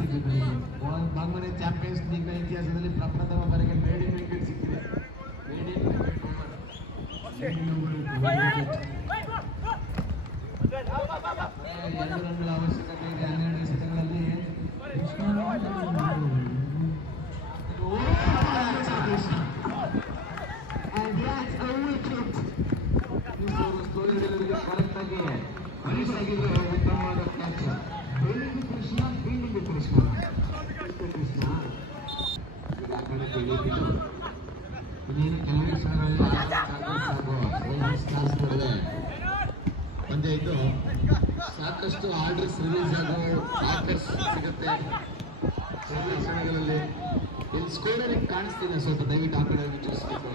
ಸಿಕ್ಕಿದೆ. ಬಾಗ್ಮನೆ ಚಾಂಪಿಯನ್ಸ್ ಲೀಗ್ನ ಇತಿಹಾಸದಲ್ಲಿ ಪ್ರಪ್ರಥಮ ಬಾರಿಗೆ ಮೇಡ್ ಇನ್ ವಿಕೆಟ್ ಸಿಕ್ಕಿದೆ. Made in wicket over. 2 ರನ್ಗಳ ಅವಶ್ಯಕತೆ ಇದೆ 12 ಎಸೆತಗಳಲ್ಲಿ. ಕರೆಕ್ಟಾಗಿ ಕನಿಷ್ಠಾಗಿದೆ ಉತ್ತಮವಾದ ಕ್ಯಾಚ್. ಫೀಲ್ಡಿಂಗ್ ಕೃಷ್ಣ ಕೃಷ್ಣ ಈಗ ಆ ಕಡೆ ತಿಳಿದಿದ್ದು ಇನ್ನೇನು ಕೆಲವೇ ಕ್ಷಣಗಳಲ್ಲಿ ಪಂದ್ಯ ಇದ್ದು ಸಾಕಷ್ಟು ಆರ್ಡರ್ಸ್ ರಿಲೀಸ್ ಆಗೋ ಆರ್ಡರ್ಸ್ ಸಿಗುತ್ತೆ ಕೆಲವೇ ಕ್ಷಣಗಳಲ್ಲಿ. ಇಲ್ಲಿ ಸ್ಕೋರಲ್ಲಿ ಕಾಣಿಸ್ತಿದೆ ಸ್ವಲ್ಪ, ದಯವಿಟ್ಟು ಆ ಕಡೆ ವಿಚಾರಿಸಬೇಕು.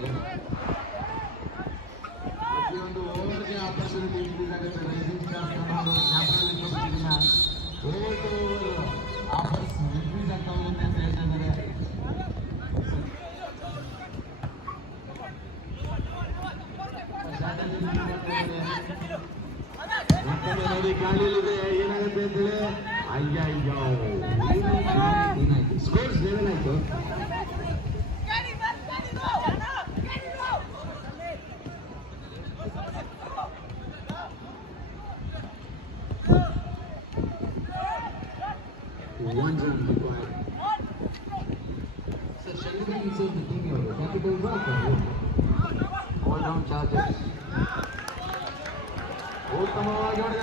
ಪ್ರತಿಯೊಂದು ಓವರ್ಗೆ ಆಪರ್ಚುನಿಟಿ ಇನ್ಕ್ರೀಸ್ ಆಗುತ್ತೆ. ರೈಸಿಂಗ್ ಸ್ಟಾರ್ ಚಾಪಲ್ಲಿ ತೋರಿಸಿದಿಲ್ಲ, over to over offers increase ಆಗ್ತಾ ಹೋಗುತ್ತೆ ಅಂತ ಹೇಳ್ತಾ ಇದ್ದಾರೆ. ಮತ್ತೊಮ್ಮೆ ನೋಡಿ ಗಾಳಿಯಲ್ಲಿದೆ, ಏನಾಗುತ್ತೆ ಅಂತೇಳಿ. ಅಯ್ಯಯ್ಯೋ, ಏನಾಯ್ತು? ಸ್ಕೋರ್ಸ್ ಲೆವೆಲ್ ಆಯ್ತು. One run required. So Shanghai is in the team here. Capital work. All round charges.